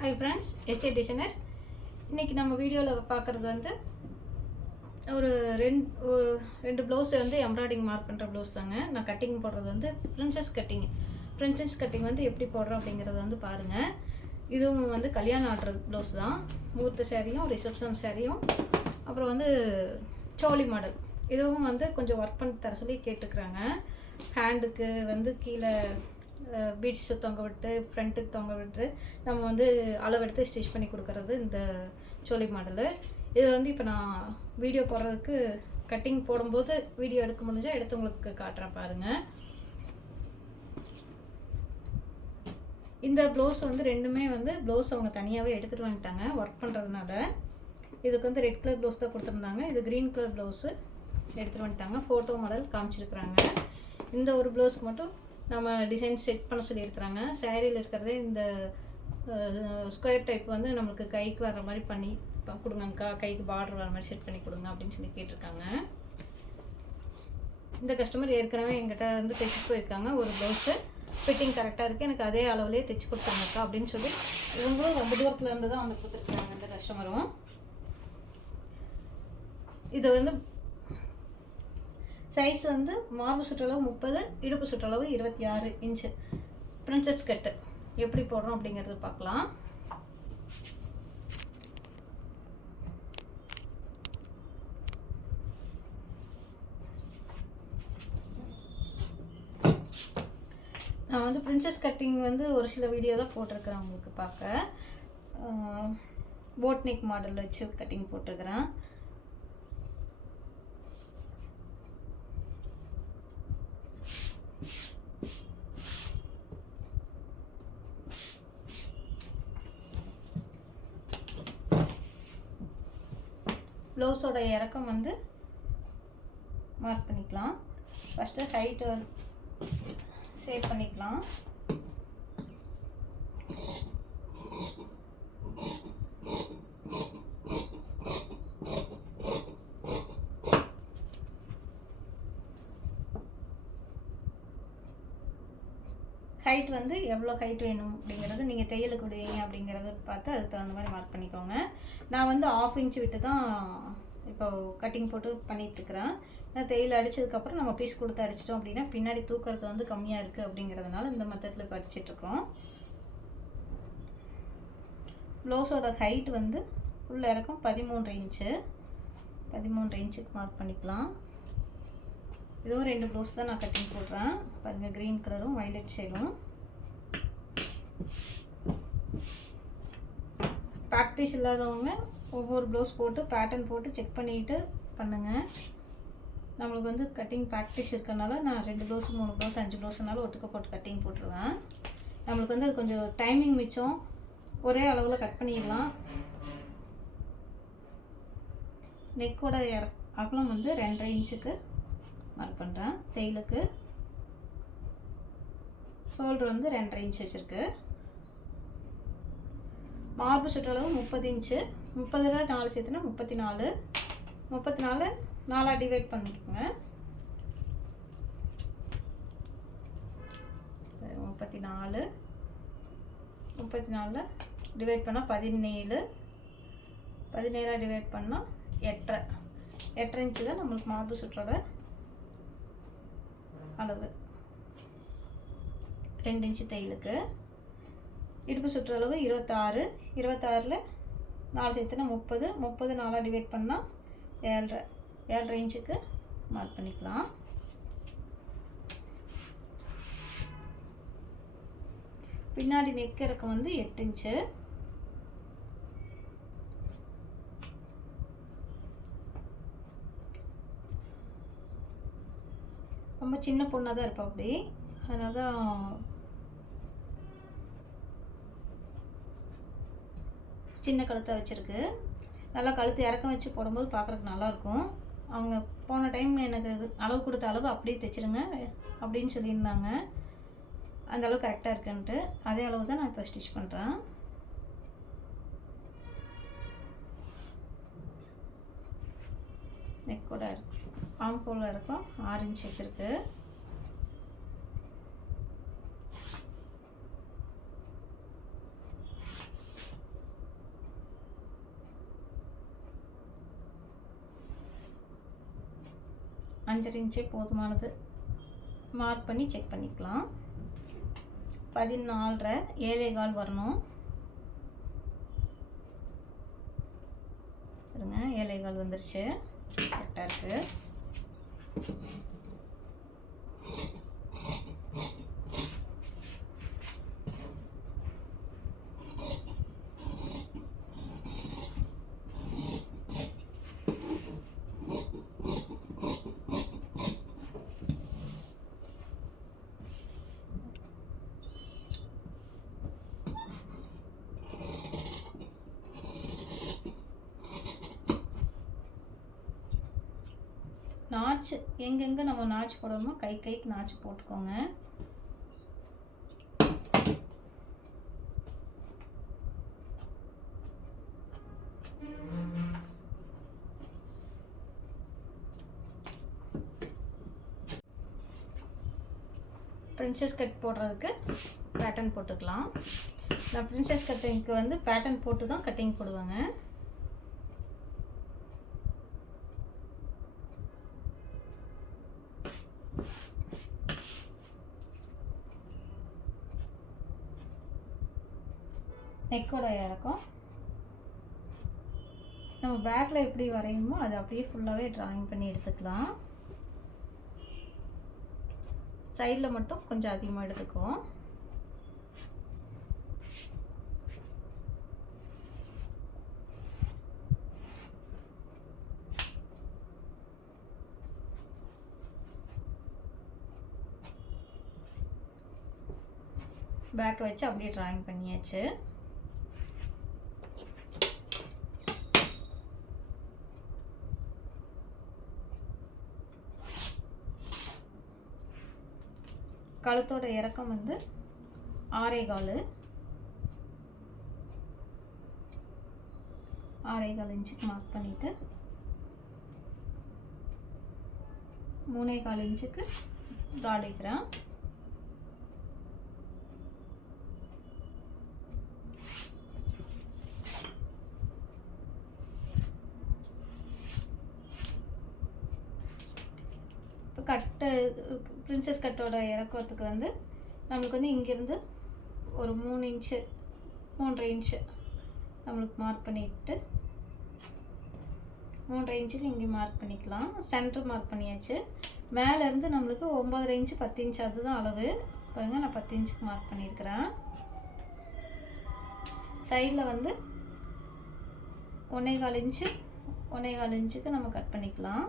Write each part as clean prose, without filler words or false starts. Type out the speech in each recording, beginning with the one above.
Hi friends, yesterday designer. இன்றைக்கி நம்ம வீடியோவில் பார்க்குறது வந்து ஒரு ரெண்டு ப்ளவுஸை வந்து எம்ப்ராய்டிங் மார்க் பண்ணுற ப்ளவுஸ் தாங்க. நான் கட்டிங் போடுறது வந்து ப்ரின்சஸ் கட்டிங் வந்து எப்படி போடுறோம் அப்படிங்கிறத வந்து பாருங்கள். இதுவும் வந்து கல்யாணம் ஆடுற ப்ளவுஸ் தான். முகூர்த்த சேரீயும் ரிசப்ஷன் சேரீயும் அப்புறம் வந்து சோலி மாடல் இதுவும் வந்து கொஞ்சம் ஒர்க் பண்ணி தர சொல்லி கேட்டுக்கிறாங்க. ஹேண்டுக்கு வந்து கீழே பீட்ஸு தொங்க விட்டு ஃப்ரண்ட்டுக்கு தொங்க விட்டு நம்ம வந்து அளவெடுத்து ஸ்டிச் பண்ணி கொடுக்கறது இந்த சோலி மாடலு. இது வந்து இப்போ நான் வீடியோ போடுறதுக்கு கட்டிங் போடும்போது வீடியோ எடுக்க முடிஞ்சால் எடுத்து உங்களுக்கு காட்டுறேன் பாருங்கள். இந்த ப்ளவுஸ் வந்து ரெண்டுமே வந்து ப்ளவுஸ் அவங்க தனியாகவே எடுத்துகிட்டு வந்துட்டாங்க ஒர்க் பண்ணுறதுனால. இதுக்கு வந்து ரெட் கலர் ப்ளவுஸ் தான் கொடுத்துருந்தாங்க. இது க்ரீன் கலர் ப்ளவுஸு எடுத்துகிட்டு வந்துட்டாங்க. ஃபோட்டோ மாடல் காமிச்சிருக்கிறாங்க. இந்த ஒரு ப்ளவுஸ்க்கு மட்டும் நம்ம டிசைன் செட் பண்ண சொல்லியிருக்கிறாங்க. சேரீயில் இருக்கிறதே இந்த ஸ்கொயர் டைப் வந்து நம்மளுக்கு கைக்கு வர்ற மாதிரி பண்ணி கொடுங்கக்கா, கைக்கு பார்டர் வர மாதிரி செட் பண்ணி கொடுங்க அப்படின்னு சொல்லி கேட்டிருக்காங்க. இந்த கஸ்டமர் ஏற்கனவே எங்கிட்ட வந்து தைச்சிட்டு போயிருக்காங்க. ஒரு ப்ளவுஸு ஃபிட்டிங் கரெக்டாக இருக்குது, எனக்கு அதே அளவுலேயே தைச்சி கொடுத்துருங்கக்கா அப்படின்னு சொல்லி இவங்களும் ரொம்ப தூரத்தில் இருந்து தான் வந்து கொடுத்துருக்குறாங்க. இந்த கஸ்டமரும் இதை வந்து சைஸ் வந்து மார்பு சுற்றளவு 30, இடுப்பு சுற்றளவு 26 இன்ச்சு. பிரின்சஸ் கட்டு எப்படி போடுறோம் அப்படிங்கிறது பார்க்கலாம். நான் வந்து பிரின்சஸ் கட்டிங் வந்து ஒரு சில வீடியோ தான் போட்டிருக்கிறேன் உங்களுக்கு பார்க்க. போட் நெக் மாடல் வச்சு கட்டிங் போட்டிருக்கிறேன். ப்ளவுஸோட இறக்கம் வந்து மார்க் பண்ணிக்கலாம். ஃபஸ்ட்டு ஹைட்டு சேவ் பண்ணிக்கலாம். ஹைட் வந்து எவ்வளோ ஹைட் வேணும் அப்படிங்கிறது நீங்கள் தையலுக்கு விடுவீங்க அப்படிங்கிறத பார்த்து அதுக்கு தகுந்த மாதிரி மார்க் பண்ணிக்கோங்க. நான் வந்து 1/2 இன்ச் விட்டு தான் இப்போ கட்டிங் போட்டு பண்ணிகிட்ருக்கிறேன். தையல் அடித்ததுக்கப்புறம் நம்ம பீஸ் கொடுத்து அடிச்சிட்டோம் அப்படின்னா பின்னாடி தூக்கிறது வந்து கம்மியாக இருக்குது அப்படிங்கிறதுனால இந்த மெத்தடில் இப்போ அடிச்சிட்ருக்கோம். ப்ளவுஸோட ஹைட் வந்து உள்ள இறக்கம் 13 இன்ச்சு. 13 இன்ச்சுக்கு மார்க் பண்ணிக்கலாம். இதுவும் 2 ப்ளவுஸ் தான் நான் கட்டிங் போடுறேன் பாருங்கள். க்ரீன் கலரும் வயலட் ஷேடும். ப்ராக்டிஸ் இல்லாதவங்க ஒவ்வொரு ப்ளவுஸ் போட்டு பேட்டர்ன் போட்டு செக் பண்ணிக்கிட்டு பண்ணுங்கள். நம்மளுக்கு வந்து கட்டிங் ப்ராக்டிஸ் இருக்கனால நான் 2 ப்ளவுஸ் 3 ப்ளவுஸ் 5 ப்ளவுஸ்னாலும் ஒட்டுக்க போட்டு கட்டிங் போட்டுருவேன். நம்மளுக்கு வந்து அது கொஞ்சம் டைமிங் மிச்சம். ஒரே அளவில் கட் பண்ணிடலாம். நெக்கோட அகலம் வந்து 2.5 இன்ச்சுக்கு மார்க் பண்ணுறேன். தையலுக்கு ஷோல்டர் வந்து 2.5 இன்ச் வச்சுருக்கு. மார்பு சுற்றளவு 30 இன்ச்சு. 30ல் 4 சேர்த்துனா 34. 34 4ஆக டிவைட் பண்ணிக்கோங்க. 34 டிவைட் பண்ணால் 17. 17ஆக டிவைட் பண்ணால் 8.5 இன்ச்சு தான் நம்மளுக்கு மார்பு சுற்றோட அளவு. 2 இன்ச்சு தையலுக்கு. இடுப்பு சுற்றளவு 26. 26ல் 4 சேர்த்துனா 30. 30 4ஆக டிவைட் பண்ணால் 7.5 இன்ச்சுக்கு மார்க் பண்ணிக்கலாம். பின்னாடி நெக் இறக்கம் வந்து 8 இன்ச்சு. ரொம்ப சின்ன பொண்ணாக தான் இருப்பா அப்படி, அதனால தான் சின்ன கழுத்தாக வச்சுருக்கு. நல்லா கழுத்து இறக்கம் வச்சு போடும்போது பார்க்குறதுக்கு நல்லாயிருக்கும். அவங்க போன டைம் எனக்கு அளவு கொடுத்த அளவு அப்படியே தைச்சிருங்க அப்படின்னு சொல்லியிருந்தாங்க. அந்த அளவு கரெக்டாக இருக்குன்ட்டு அதே அளவு தான் நான் இப்போ ஸ்டிச் பண்ணுறேன். நெக்கோட ஆம் போல் இருக்கும் 6 இன்ச் வச்சுருக்கு. 5.5 இன்ச்சே போதுமானது. மார்க் பண்ணி செக் பண்ணிக்கலாம். 14.5 7.25 வரணும். பாருங்க 7.25 வந்துருச்சு. கரெக்டாக இருக்குது. நாச்சு எங்கெங்கே நம்ம நாச்சு போடணுமோ கைக்கு நாச்சு போட்டுக்கோங்க. பிரின்சஸ் கட் போடுறதுக்கு பேட்டர்ன் போட்டுக்கலாம். நான் பிரின்சஸ் கட்டிங்க்கு வந்து பேட்டர்ன் போட்டு தான் கட்டிங் போடுவாங்க. நெக்கோட இறக்கம் நம்ம பேக்கில் எப்படி வரையுமோ அது அப்படியே ஃபுல்லாகவே ட்ராயிங் பண்ணி எடுத்துக்கலாம். சைடில் மட்டும் கொஞ்சம் அதிகமாக எடுத்துக்குவோம். பேக்கை வச்சு அப்படியே ட்ராயிங் பண்ணியாச்சு. கழுத்தோட இறக்கம் வந்து 6.25 இன்ச்சுக்கு மார்க் பண்ணிவிட்டு 3.25 இன்ச்சுக்கு டாட் வைக்கிறேன். கட்டு பிரின்சஸ் கட்டோட இறக்கத்துக்கு வந்து நம்மளுக்கு வந்து இங்கேருந்து ஒரு 3 இன்ச்சு 3.5 இன்ச்சு நம்மளுக்கு மார்க் பண்ணிவிட்டு 3.5 இன்ச்சுக்கு இங்கே மார்க் பண்ணிக்கலாம். சென்டர் மார்க் பண்ணியாச்சு. மேலேருந்து நம்மளுக்கு 9.5 இன்ச்சு 10 இன்ச்சு அதுதான் அளவு. பாருங்கள் நான் 10 இன்ச்சுக்கு மார்க் பண்ணியிருக்கிறேன். சைடில் வந்து 1.25 இன்ச்சு 1.25 இன்ச்சுக்கு நம்ம கட் பண்ணிக்கலாம்.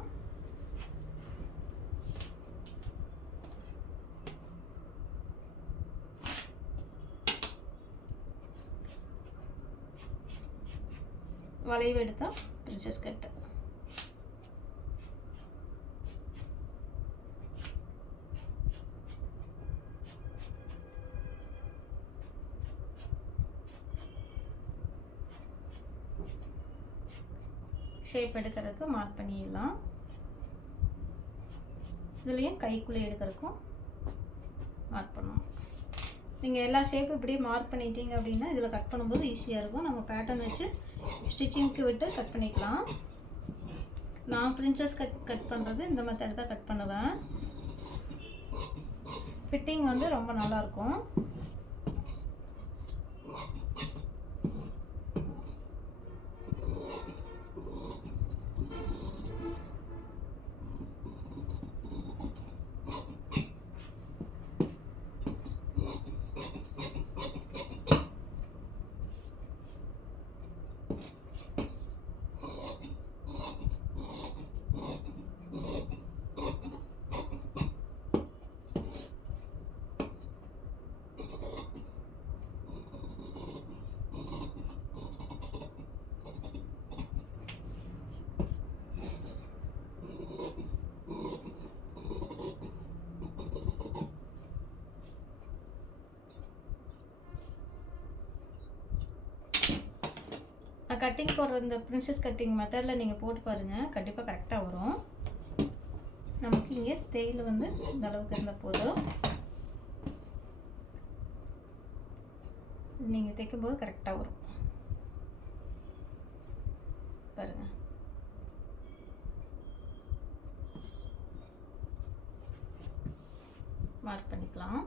வளைவு எடுத்தால் பிரின்சஸ் கட்டு. ஷேப் எடுக்கிறதுக்கு மார்க் பண்ணிடலாம். இதுலேயும் கைக்குள்ளே எடுக்கிறதுக்கும் மார்க் பண்ணணும். நீங்கள் எல்லா ஷேப்பும் இப்படியே மார்க் பண்ணிட்டீங்க அப்படின்னா இதில் கட் பண்ணும்போது ஈஸியாக இருக்கும். நம்ம பேட்டர்ன் வச்சு ஸ்டிச்சிங்க்கு விட்டு கட் பண்ணிக்கலாம். நான் பிரின்சஸ் கட் பண்ணுறது இந்த மெத்தட் தான் கட் பண்ணுவேன். ஃபிட்டிங் வந்து ரொம்ப நல்லாயிருக்கும். கட்டிங் போடுற இந்த பிரின்சஸ் கட்டிங் மெத்தடில் நீங்கள் போட்டு பாருங்கள், கண்டிப்பாக கரெக்டாக வரும். நமக்கு இங்கே தேயில் வந்து இந்த அளவுக்கு இருந்தால் போதும். நீங்கள் தைக்கும்போது கரெக்டாக வரும் பாருங்கள். மார்க் பண்ணிக்கலாம்.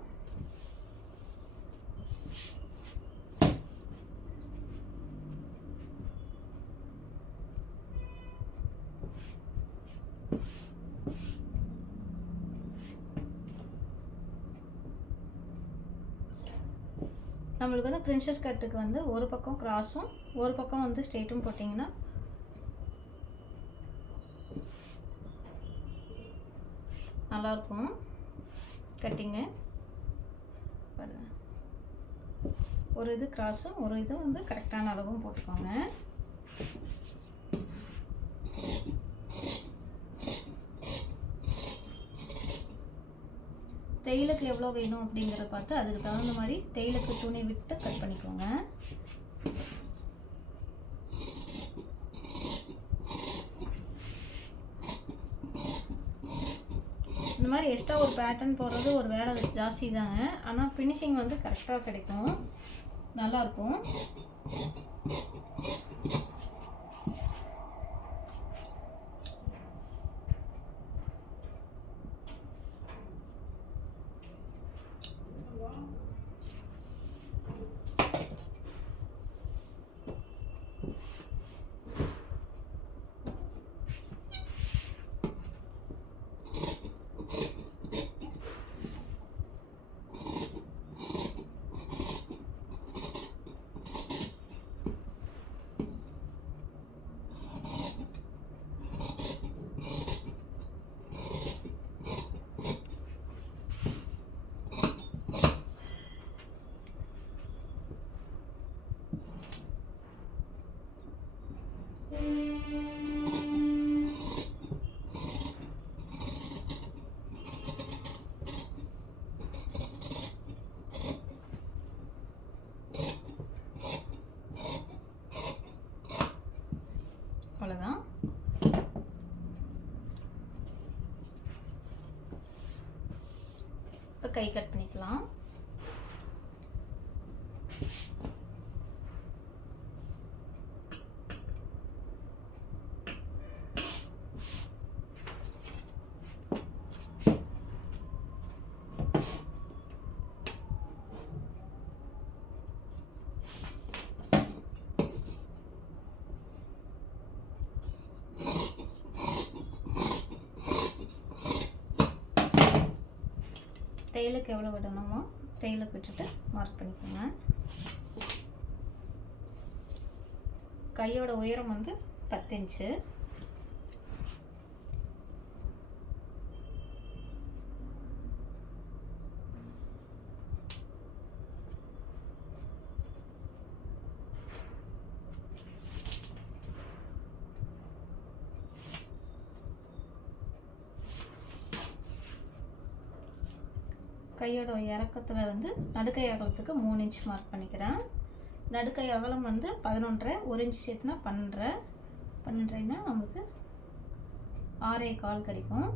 நம்மளுக்கு வந்து பிரின்சஸ் கட்டுக்கு வந்து ஒரு பக்கம் கிராஸும் ஒரு பக்கம் வந்து ஸ்ட்ரெயிட்டும் போட்டிங்கன்னா நல்லாயிருக்கும் கட்டிங்கு. பாருங்க, ஒரு இது கிராஸும் ஒரு இது வந்து கரெக்டான அளவும் போட்டுக்கோங்க. தையலுக்கு எவ்வளோ வேணும் அப்படிங்கிறத பார்த்து அதுக்கு தகுந்த மாதிரி தையலுக்கு துணி விட்டு கட் பண்ணிக்கோங்க. இந்த மாதிரி எக்ஸ்ட்ரா ஒரு பேட்டர்ன் போடுறது ஒரு வேலை ஜாஸ்தி தாங்க, ஆனால் ஃபினிஷிங் வந்து கரெக்டாக கிடைக்கும், நல்லாயிருக்கும். அவ்வளோதான். இப்போ கை கட் பண்ணிக்கலாம். தையலுக்கு எவ்வளோ விடணுமோ தையலுக்கு விட்டுட்டு மார்க் பண்ணிக்கோங்க. கையோட உயரம் வந்து 10 இன்ச்சு. கையோட இறக்கத்தில் வந்து நடுக்கை அகலத்துக்கு 3 இன்ச் மார்க் பண்ணிக்கிறேன். நடுக்கை அகலம் வந்து 11.5, 1 இன்ச் சேர்த்துனா 12.5னா நமக்கு 6.25 கிடைக்கும்.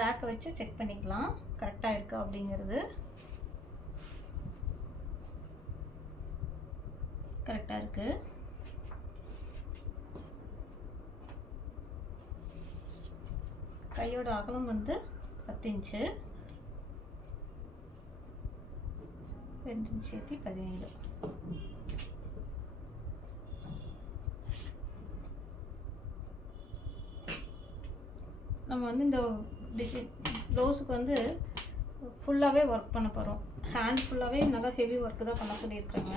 பேக்கை வச்சு செக் பண்ணிக்கலாம் கரெக்டாக இருக்கா அப்படிங்கிறது. கரெக்டாக இருக்குது. கையோட அகலம் வந்து 10 இன்ச்சு, 2 இன்ச் சேர்த்து 17. நம்ம வந்து இந்த டிசைன் ப்ளவுஸுக்கு வந்து ஃபுல்லாகவே ஒர்க் பண்ண போகிறோம். ஹேண்ட் ஃபுல்லாகவே நல்லா ஹெவி ஒர்க்கு தான் பண்ண சொல்லியிருக்காங்க.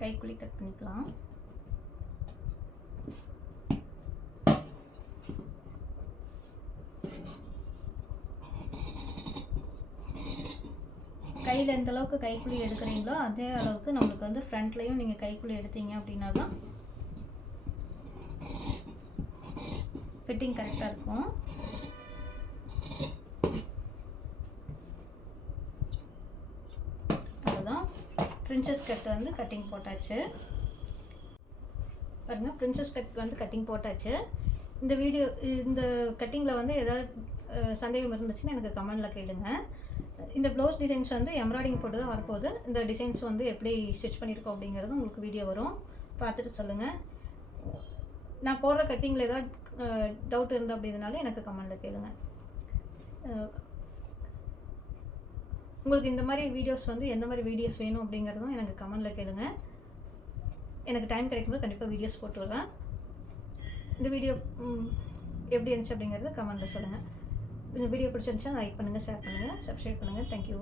கைக்குழி கட் பண்ணிக்கலாம். கை கையில் எந்த அளவுக்கு கைக்குழி எடுக்கிறீங்களோ அதே அளவுக்கு நம்மளுக்கு வந்து ஃப்ரண்ட்லேயும் நீங்கள் கைக்குழி எடுத்தீங்க அப்படின்னா தான் ஃபிட்டிங் கரெக்டாக இருக்கும். அதுதான் பிரின்சஸ் கட் வந்து கட்டிங் போட்டாச்சு. பாருங்கள், பிரின்சஸ் கட் வந்து கட்டிங் போட்டாச்சு. இந்த கட்டிங்கில் வந்து ஏதாவது சந்தேகம் இருந்துச்சுன்னா எனக்கு கமெண்டில் கேளுங்க. இந்த ப்ளவுஸ் டிசைன்ஸ் வந்து எம்ப்ராய்டிங் போட்டு தான் வரப்போகுது. இந்த டிசைன்ஸ் வந்து எப்படி ஸ்டிச் பண்ணியிருக்கோம் அப்படிங்கிறது உங்களுக்கு வீடியோ வரும், பார்த்துட்டு சொல்லுங்கள். நான் போடுற கட்டிங்கில் ஏதாவது டவுட் இருந்தால் அப்படின்னாலும் எனக்கு கமெண்டில் கேளுங்க. உங்களுக்கு இந்த மாதிரி வீடியோஸ் வந்து எந்த மாதிரி வீடியோஸ் வேணும் அப்படிங்கிறதும் எனக்கு கமெண்டில் கேளுங்க. எனக்கு டைம் கிடைக்கும்போது கண்டிப்பாக வீடியோஸ் போட்டு வரேன். இந்த வீடியோ எப்படி இருந்துச்சு அப்படிங்கிறது கமெண்டில் சொல்லுங்கள். இந்த வீடியோ பிடிச்சிருந்துச்சா லைக் பண்ணுங்கள், ஷேர் பண்ணுங்கள், சப்ஸ்கிரைப் பண்ணுங்கள். தேங்க்யூ.